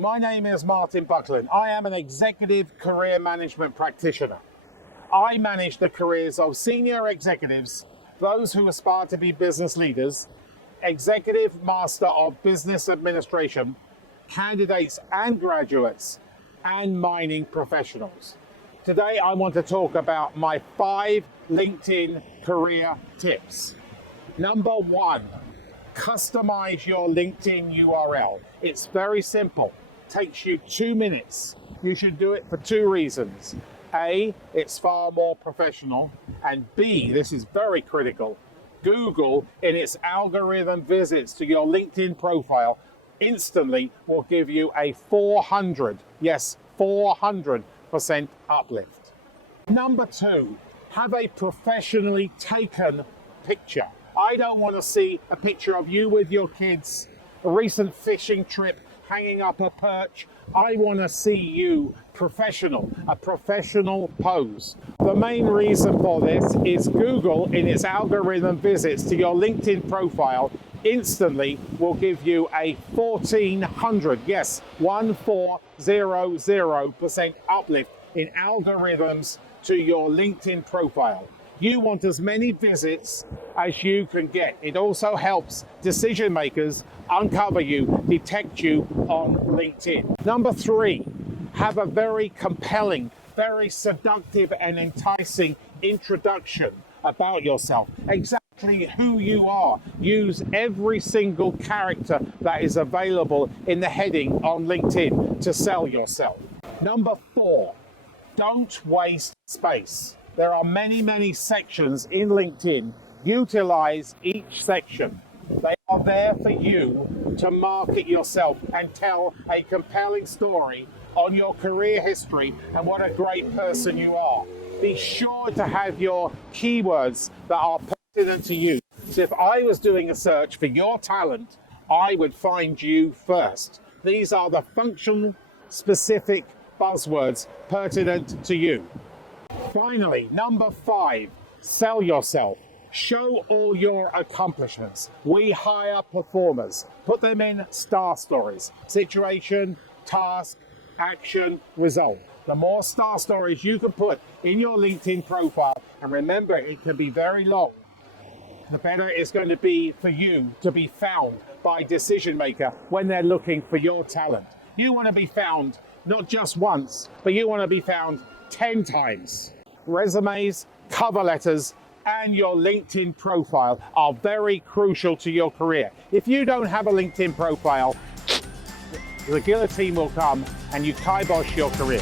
My name is Martin Buckland. I am an executive career management practitioner. I manage the careers of senior executives, those who aspire to be business leaders, executive master of business administration, candidates and graduates, and mining professionals. Today, I want to talk about my 5 LinkedIn career tips. Number 1, customize your LinkedIn URL. It's very simple. Takes you 2 minutes. You should do it for 2 reasons. A, it's far more professional, and B, this is very critical, Google in its algorithm visits to your LinkedIn profile instantly will give you a 400% uplift. Number 2, have a professionally taken picture. I don't want to see a picture of you with your kids, a recent fishing trip, hanging up a perch. I want to see you professional, a professional pose. The main reason for this is Google in its algorithm visits to your LinkedIn profile instantly will give you a 1400% uplift in algorithms to your LinkedIn profile. You want as many visits as you can get. It also helps decision makers uncover you, detect you on LinkedIn. Number 3, have a very compelling, very seductive and enticing introduction about yourself. Exactly who you are. Use every single character that is available in the heading on LinkedIn to sell yourself. Number 4, don't waste space. There are many sections in LinkedIn. Utilize each section. They are there for you to market yourself and tell a compelling story on your career history and what a great person you are. Be sure to have your keywords that are pertinent to you. So if I was doing a search for your talent, I would find you first. These are the functional specific buzzwords pertinent to you. Finally, number 5, sell yourself. Show all your accomplishments. We hire performers. Put them in star stories. Situation, task, action, result. The more star stories you can put in your LinkedIn profile, and remember, it can be very long, the better it's going to be for you to be found by a decision maker when they're looking for your talent. You want to be found not just once, but you want to be found 10 times. Resumes, cover letters, and your LinkedIn profile are very crucial to your career. If you don't have a LinkedIn profile, the guillotine will come and you kibosh your career.